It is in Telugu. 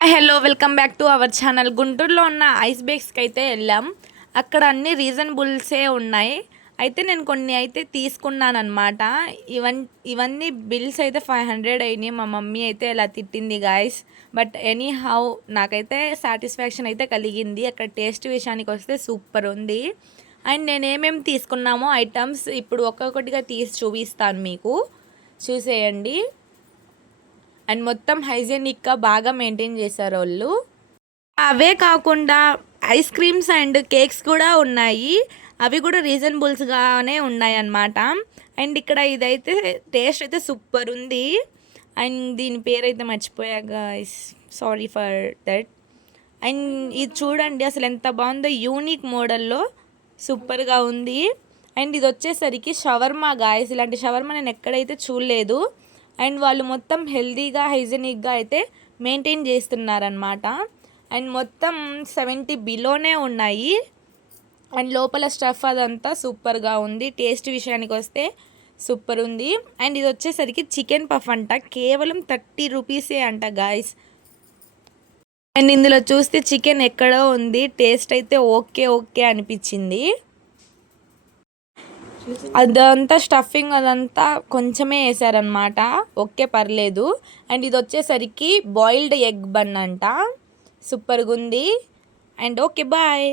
Hello welcome back to our channel. గుంటూరులో ఉన్న ఐస్ బేక్స్కి అయితే వెళ్ళాం. అక్కడ అన్ని రీజనబుల్సే ఉన్నాయి. అయితే నేను కొన్ని అయితే తీసుకున్నాను అనమాట. ఇవన్నీ బిల్స్ అయితే 500 అయినాయి. మా మమ్మీ అయితే ఇలా తిట్టింది గాయస్. బట్ ఎనీ హౌ నాకైతే సాటిస్ఫాక్షన్ అయితే కలిగింది. అక్కడ టేస్ట్ విషయానికి వస్తే సూపర్ ఉంది. అండ్ నేను ఏమేమి తీసుకున్నామో ఐటమ్స్ ఇప్పుడు ఒక్కొక్కటిగా తీసి చూపిస్తాను మీకు, చూసేయండి. అండ్ మొత్తం హైజీనిక్గా బాగా మెయింటైన్ చేశారు వాళ్ళు. అవే కాకుండా ఐస్ క్రీమ్స్ అండ్ కేక్స్ కూడా ఉన్నాయి. అవి కూడా రీజనబుల్స్గానే ఉన్నాయి అన్నమాట. అండ్ ఇక్కడ ఇదైతే టేస్ట్ అయితే సూపర్ ఉంది. అండ్ దీని పేరు అయితే మర్చిపోయా guys, sorry for that. And ఇది చూడండి అసలు ఎంత బాగుందో, యూనిక్ మోడల్లో సూపర్గా ఉంది. అండ్ ఇది వచ్చేసరికి షవర్మా గాయస్. ఇలాంటి షవర్మా నేను ఎక్కడైతే చూడలేదు. అండ్ వాళ్ళు మొత్తం హెల్తీగా హైజీనిక్గా అయితే మెయింటైన్ చేస్తున్నారనమాట. అండ్ మొత్తం 70 బిలోనే ఉన్నాయి. అండ్ లోపల స్టఫ్ అదంతా సూపర్గా ఉంది. టేస్ట్ విషయానికి వస్తే సూపర్ ఉంది. అండ్ ఇది వచ్చేసరికి చికెన్ పఫ్ అంట, కేవలం 30 రూపీసే అంట గాయస్. అండ్ ఇందులో చూస్తే చికెన్ ఎక్కడో ఉంది. టేస్ట్ అయితే ఓకే ఓకే అనిపించింది. అదంతా స్టఫింగ్ అదంతా కొంచెమే వేసారనమాట, ఓకే పర్లేదు. అండ్ ఇది వచ్చేసరికి బాయిల్డ్ ఎగ్ బన్ అంట, సూపర్గా ఉంది. And okay bye.